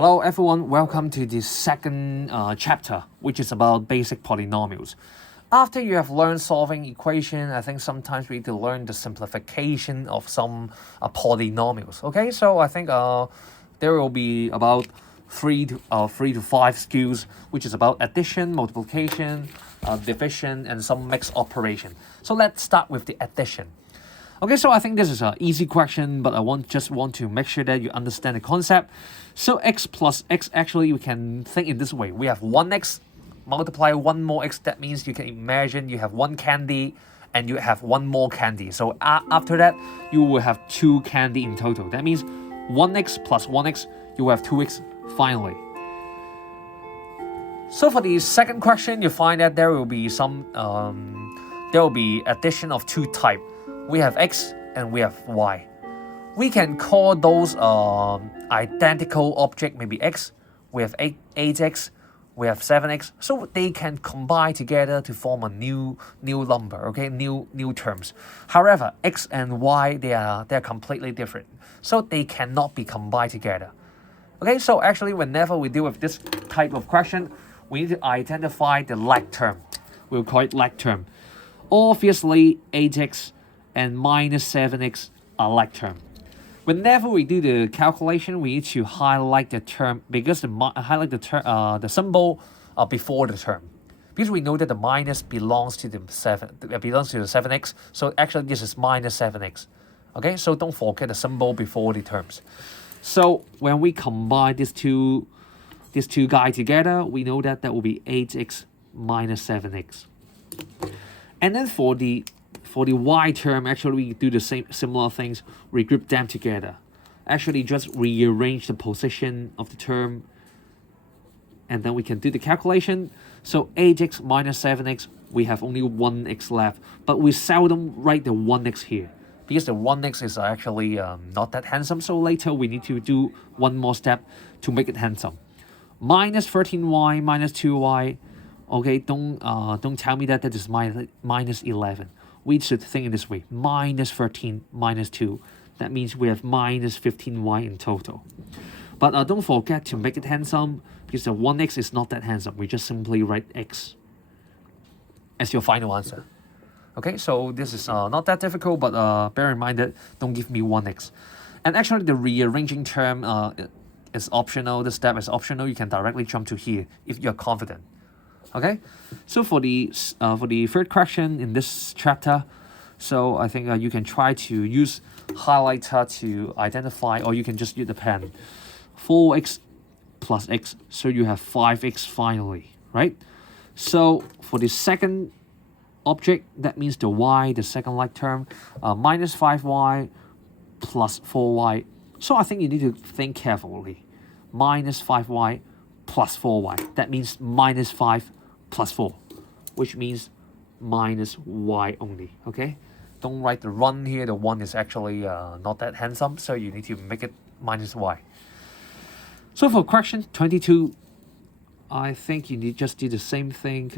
Hello everyone, welcome to the second chapter, which is about basic polynomials. After you have learned solving equation, I think sometimes we need to learn the simplification of some polynomials. Okay, so I think there will be about three to five skills, which is about addition, multiplication, division, and some mixed operation. So let's start with the addition. Okay, so I think this is an easy question, but I just want to make sure that you understand the concept. So x plus x, actually we can think in this way. We have 1x multiply one more x. That means you can imagine you have one candy and you have one more candy. So after that, you will have two candy in total. That means 1x plus 1x, you will have 2x finally. So for the second question, you find that there will be some, addition of two types. We have x and we have y. We can call those identical object, maybe x. We have 8x, we have 7x. So they can combine together to form a new number, okay, new terms. However, x and y, they're completely different. So they cannot be combined together. Okay, so actually whenever we deal with this type of question, we need to identify the like term. We'll call it like term. Obviously, 8x and minus 7x are like term. Whenever we do the calculation, we need to highlight the term because the symbol before the term, because we know that the minus belongs to the 7x. So actually, this is minus 7x. Okay, so don't forget the symbol before the terms. So when we combine these two guys together, we know that will be 8x minus 7x. And then for the y term, actually we do the similar things. We group them together. Actually just rearrange the position of the term, and then we can do the calculation. So 8x minus 7x, we have only 1x left, but we seldom write the 1x here because the 1x is actually not that handsome. So later we need to do one more step to make it handsome. Minus 13y minus 2y. Okay, don't tell me that is minus 11. We should think in this way: minus 13 minus 2. That means we have minus 15y in total. But don't forget to make it handsome, because the 1x is not that handsome. We just simply write x as your final answer. Okay, so this is not that difficult, but bear in mind that don't give me 1x. And actually the rearranging term is optional. The step is optional. You can directly jump to here if you're confident. Okay, so for the third question in this chapter, so I think you can try to use highlighter to identify, or you can just use the pen. 4x plus x, so you have 5x finally, right? So for the second object, that means the y, the second like term, minus 5y plus 4y. So I think you need to think carefully. Minus 5y plus 4y. That means minus 5 plus 4, which means minus y only, okay? Don't write the 1 here. The 1 is actually not that handsome, so you need to make it minus y. So for question 22, I think you just do the same thing.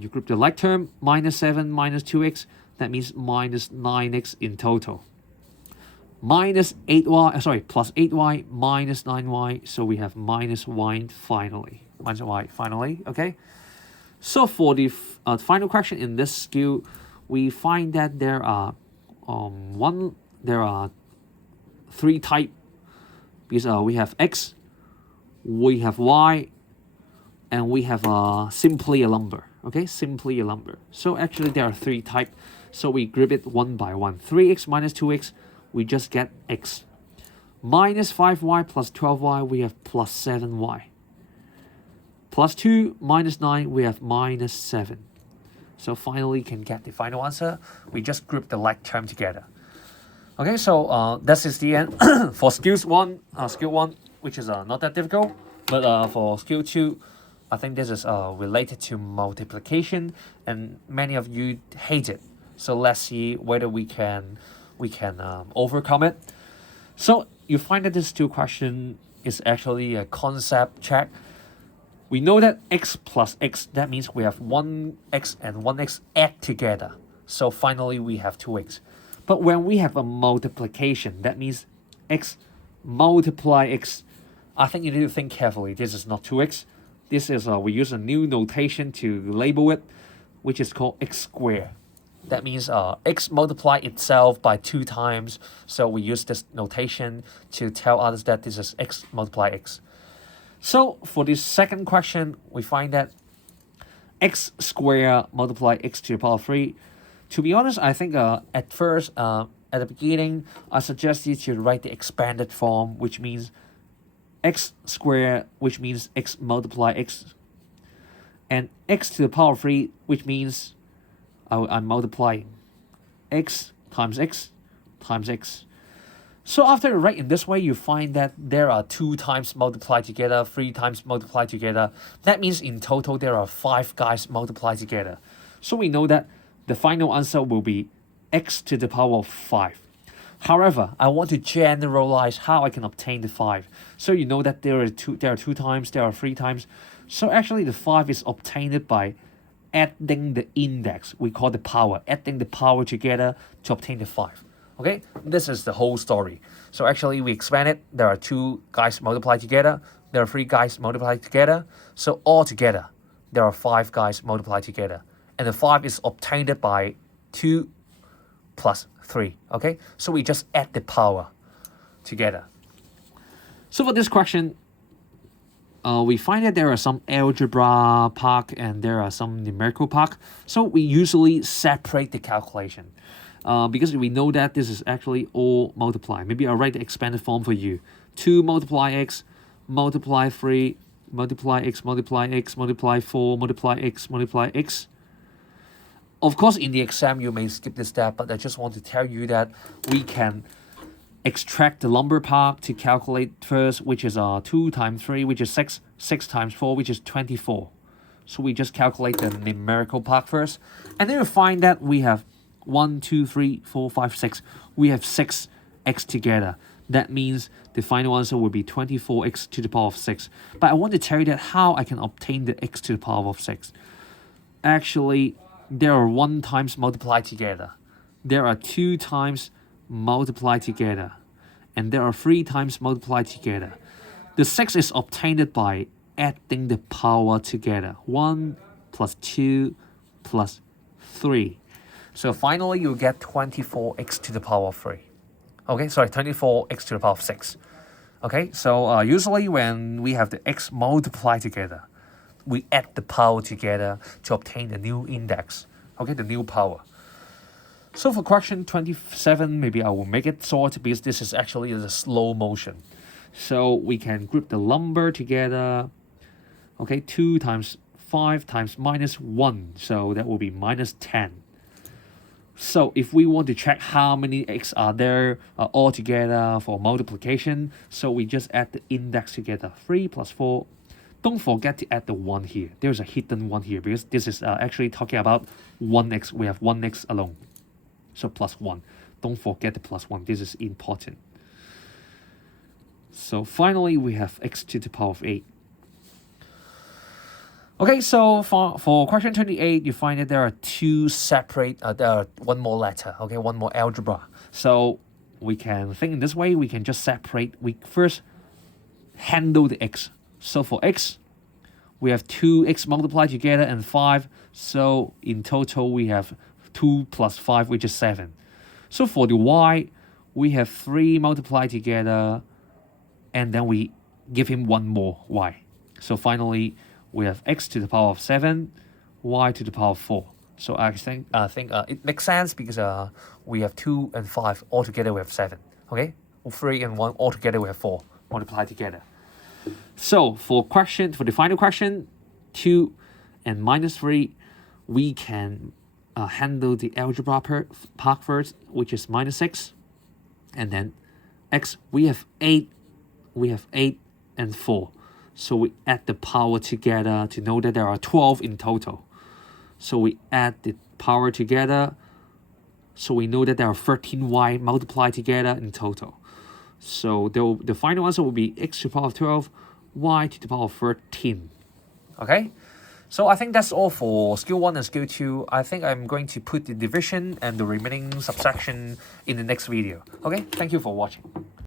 You group the like term, minus 7 minus 2x. That means minus 9x in total. Minus 8y, plus 8y minus 9y. So we have minus y finally. Minus y finally, okay? So for the final question in this skill, we find that there are three types, because we have x, we have y, and we have simply a number. Okay, simply a number. So actually there are three types. So we group it one by one. 3x minus 2x, we just get x. Minus 5y plus 12y, we have plus 7y. Plus 2 minus 9, we have minus 7. So finally you can get the final answer. We just group the like term together. Okay, so this is the end for skill one, which is not that difficult. But for skill 2, I think this is related to multiplication, and many of you hate it. So let's see whether we can overcome it. So you find that this 2 question is actually a concept check. We know that x plus x, that means we have 1x and 1x add together. So finally we have 2x. But when we have a multiplication, that means x multiply x, I think you need to think carefully. This is not 2x. This is, we use a new notation to label it, which is called x squared. That means x multiply itself by 2 times. So we use this notation to tell others that this is x multiply x. So for this second question, we find that x squared multiply x to the power 3. To be honest, I think at first, at the beginning, I suggest you to write the expanded form, which means x squared, which means x multiply x, and x to the power 3, which means I'm multiplying x times x times x. So after you write in this way, you find that there are 2 times multiplied together, 3 times multiplied together. That means in total there are 5 guys multiplied together. So we know that the final answer will be x to the power of 5. However, I want to generalize how I can obtain the 5. So you know that there are 2 times, there are 3 times. So actually the 5 is obtained by adding the index. We call the power, adding the power together to obtain the 5. Okay, this is the whole story. So actually we expand it. There are 2 guys multiplied together. There are 3 guys multiplied together. So all together, there are 5 guys multiplied together. And the 5 is obtained by 2 plus 3. Okay, so we just add the power together. So for this question, we find that there are some algebra part and there are some numerical part. So we usually separate the calculation. Because we know that this is actually all multiply. Maybe I'll write the expanded form for you. 2 multiply x, multiply 3, multiply x, multiply x, multiply 4, multiply x, multiply x. Of course, in the exam, you may skip this step, but I just want to tell you that we can extract the number part to calculate first, which is 2 times 3, which is 6, 6 times 4, which is 24. So we just calculate the numerical part first. And then you find that we have 1, 2, 3, 4, 5, 6. We have 6 x together. That means the final answer will be 24x to the power of 6. But I want to tell you that how I can obtain the x to the power of 6. Actually, there are 1 times multiplied together. There are 2 times multiplied together. And there are 3 times multiplied together. The 6 is obtained by adding the power together. 1 plus 2 plus 3. So finally, you get 24x to the power of 3. Okay, sorry, 24x to the power of 6. Okay, so usually when we have the x multiplied together, we add the power together to obtain the new index. Okay, the new power. So for question 27, maybe I will make it short because this is actually the slow motion. So we can group the number together. Okay, 2 times 5 times minus 1. So that will be minus 10. So if we want to check how many x are there all together for multiplication, so we just add the index together. 3 plus 4. Don't forget to add the 1 here. There's a hidden 1 here because this is actually talking about 1x. We have 1x alone. So plus 1. Don't forget the plus 1. This is important. So finally, we have x to the power of 8. Okay, so for question 28, you find that there are 2 separate, there are 1 more letter, okay, 1 more algebra. So we can think in this way, we can just separate. We first handle the x. So for x, we have 2x multiplied together and 5. So in total, we have 2 plus 5, which is 7. So for the y, we have 3 multiplied together, and then we give him 1 more y. So finally, we have x to the power of 7, y to the power of 4. So I think it makes sense because we have 2 and 5, altogether we have 7. Okay? 3 and 1, altogether we have 4, multiplied together. So for the final question, 2 and minus 3, we can handle the algebra part first, which is minus 6. And then x, we have 8 and 4. So we add the power together to know that there are 12 in total. So we add the power together. So we know that there are 13y multiplied together in total. So the final answer will be x to the power of 12, y to the power of 13. Okay? So I think that's all for skill 1 and skill 2. I think I'm going to put the division and the remaining subtraction in the next video. Okay? Thank you for watching.